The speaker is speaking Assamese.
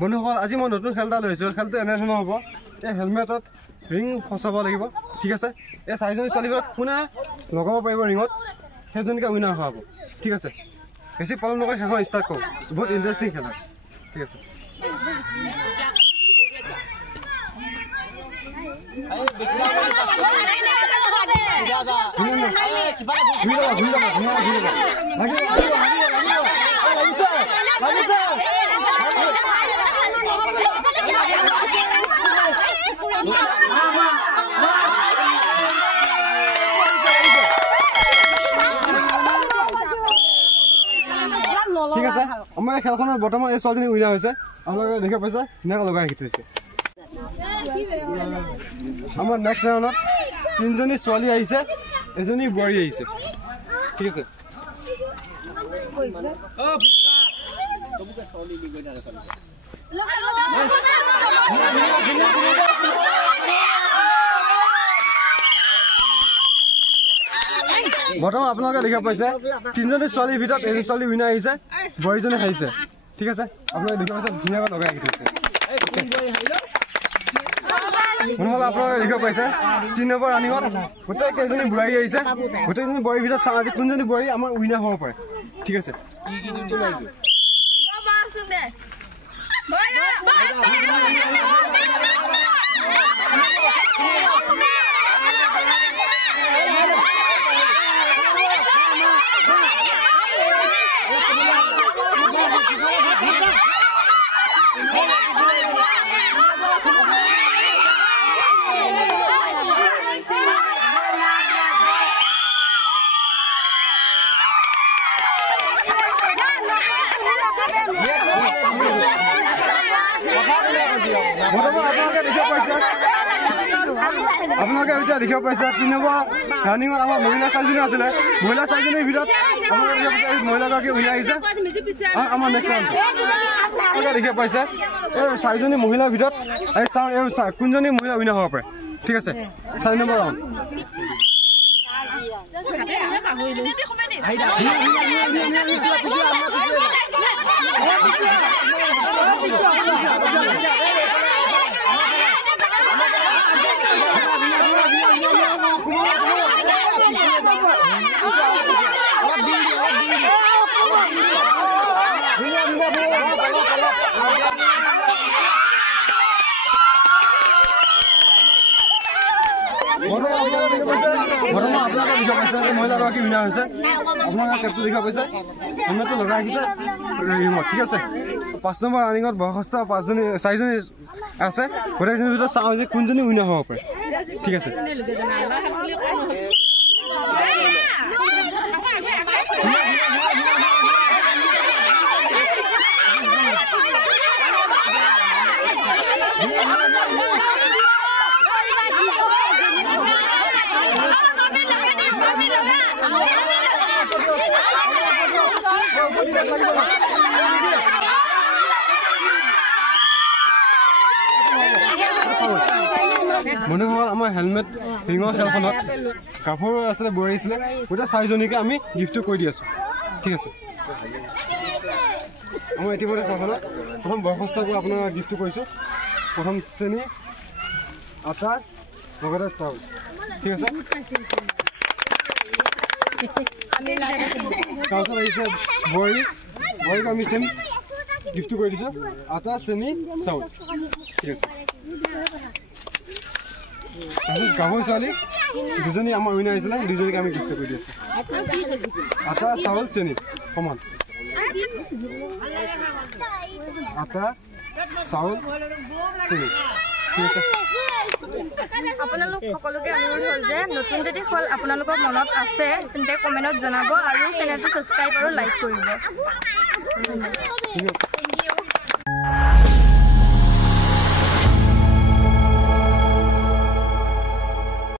বন্ধুসকল আজি মই নতুন খেল এটা লৈছোঁ খেলটো এনেধৰণৰ হ'ব এই হেলমেটত ৰিং ফচাব লাগিব ঠিক আছে এই চাৰিজনী ছোৱালীবোৰক কোনে লগাব পাৰিব ৰিঙত সেইজনীকে উইনাৰ হোৱা হ'ব ঠিক আছে বেছি পলম নকৰি শেষত ষ্টাৰ্ট কৰোঁ বহুত ইণ্টাৰেষ্টিং খেল হয় ঠিক আছে ঠিক আছে আমাৰ খেলখনত বৰ্তমান এই ছোৱালীজনী উইনাৰ হৈছে আপোনালোকে দেখিব পাইছে ধুনীয়াকৈ লগাই ৰাখি থৈছে আমাৰ নেক্সট ৰাউণ্ডত 3জনী ছোৱালী আহিছে এজনী বোৱাৰী আহিছে ঠিক আছে বৰ্তমান আপোনালোকে দেখিব পাইছে 3জনী ছোৱালীৰ ভিতৰত এজনী ছোৱালী উইনাৰ আহিছে বোৱাৰীজনী হাৰিছে ঠিক আছে আপোনালোকে দেখিব পাইছে ধুনীয়াকৈ লগাই ৰাখি থৈছে আপোনালোকে দেখিব পাইছে 3 নম্বৰ ৰানিঙত গোটেই কেইজনী বোৱাৰী আহিছে গোটেইজনী বোৱাৰীৰ ভিতৰত চাওঁ আজি কোনজনী বোৱাৰী আমাৰ উইনাৰ হ'ব পাৰে ঠিক আছে আপোনালোকে এতিয়া দেখিব পাইছে 3 নম্বৰ ৰানিঙত আমাৰ মহিলা 4জনী আছিলে মহিলা 4জনীৰ ভিতৰত মহিলাগৰাকী উইনাৰ আহিছে আমাৰ নেক্সট ৰাউণ্ড আপোনালোকে দেখিব পাইছে এই 4জনী মহিলাৰ ভিতৰত এই চাওঁ এই কোনজনী মহিলা উইনাৰ হ'ব পাৰে ঠিক আছে 4 নম্বৰ ৰাউণ্ড আপোনালোকে দেখিব পাইছে মহিলাগৰাকী উইনাৰ হৈছে আপোনালোকে কেপটো দেখিব পাইছে হেলমেটটো লগাই ৰাখিছে ৰিঙত ঠিক আছে 5 নম্বৰ ৰানিঙত বয়সস্থ 4জনী আছে গোটেইজনীৰ ভিতৰত চাওঁ যে কোনজনী উইনাৰ হ'ব পাৰে ঠিক আছে বন্ধুসকল আমাৰ হেলমেট ৰিঙৰ খেলখনত কাপোৰ আছিলে বোৱাৰী আছিলে গোটেই 4জনীকে আমি গিফ্টটো কৰি দি আছোঁ ঠিক আছে আমাৰ ইতিমধ্যে খেলখনত প্ৰথম বয়সস্থকো আপোনাৰ গিফ্টটো কৰিছোঁ প্ৰথম শ্ৰেণী আটা লগতে চাউল ঠিক আছে তাৰপিছত আহিছে বোৱাৰীক আমি চেম গিফ্টটো কৰি দিছোঁ আটা চেনি চাউল ঠিক আছে গাভৰু ছোৱালী 2জনী আমাৰ উইনাৰ আহিছিলে 2জনীকে আমি গিফ্ট কৰি দি আছোঁ আটা চাউল চেনি সমান আটা চাউল চেনি ঠিক আছে আপোনালোক সকলোকে অনুৰোধ হ'ল যে নতুন যদি ফল আপোনালোকৰ মনত আছে তেন্তে কমেণ্টত জনাব আৰু চেনেলটো ছাবস্ক্ৰাইব আৰু লাইক কৰিব।